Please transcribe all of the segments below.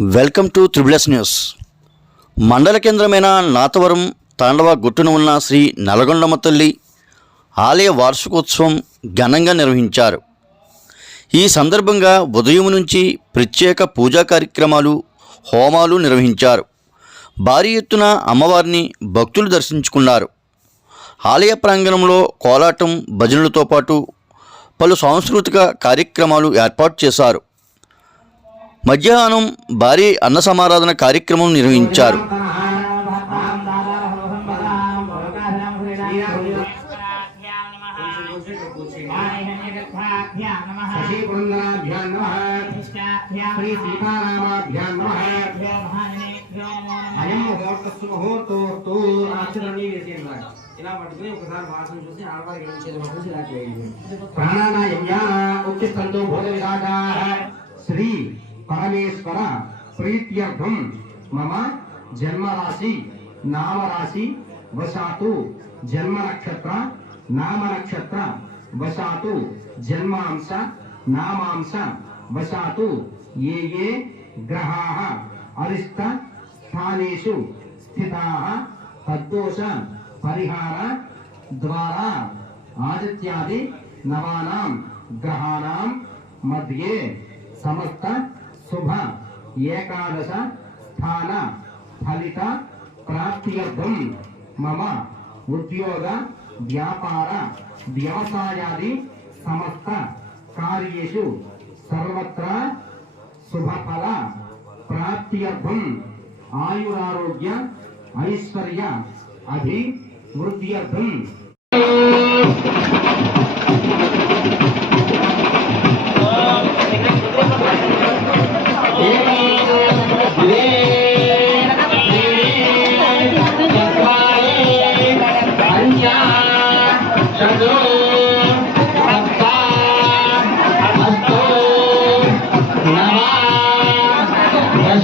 Welcome to త్రిబులస్ news. మండల కేంద్రమైన నాతవరం తాండవ గుట్టున ఉన్న శ్రీ నల్గొండమ్మ తల్లి ఆలయ వార్షికోత్సవం ఘనంగా నిర్వహించారు. ఈ సందర్భంగా ఉదయం నుంచి ప్రత్యేక పూజా కార్యక్రమాలు హోమాలు నిర్వహించారు. భారీ ఎత్తున అమ్మవారిని భక్తులు దర్శించుకున్నారు. ఆలయ ప్రాంగణంలో కోలాటం భజనలతో పాటు పలు సాంస్కృతిక కార్యక్రమాలు ఏర్పాటు చేశారు. మధ్యాహ్నం భారీ అన్న సమారాధన కార్యక్రమం నిర్వహించారు. శ్రీ ఇలా పట్టుకుని ఒకసారి వాసన చూసి ఆడవారికి చూసి ఇలా परमेश्वर प्रीत्यर्थम मम जन्म राशि नाम राशि वशातु जन्म नक्षत्र नाम नक्षत्र वशातु जन्मांश, नामांश वशातु ये ये ग्रहाः, अरिष्ट, स्थानेषु, स्थिताः, तद्दोष, परिहार, द्वारा, आदित्यादि नवानाम ग्रहानाम मध्ये समस्त శుభ ఏకాదశ స్థాన ఫలిత ప్రాప్త్యర్థం. మమ ఉద్యోగ వ్యాపార వ్యవసాయాది సమస్త కార్యేషు సర్వత్ర శుభఫల ప్రాప్త్యర్థం. ఆయురారోగ్య ఐశ్వర్య అభివృద్ధ్యర్థం.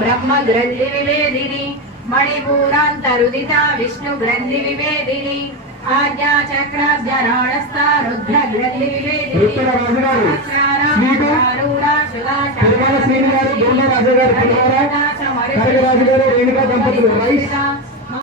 బ్రహ్మ గ్రంథి వివేదిని మణిపూరాంతరుదిత విష్ణు గ్రంథి వివేదిని ఆజ్ఞా చక్రాబ్జ రుద్ర గ్రంథి వివేదిని రేణుకా దంపతులు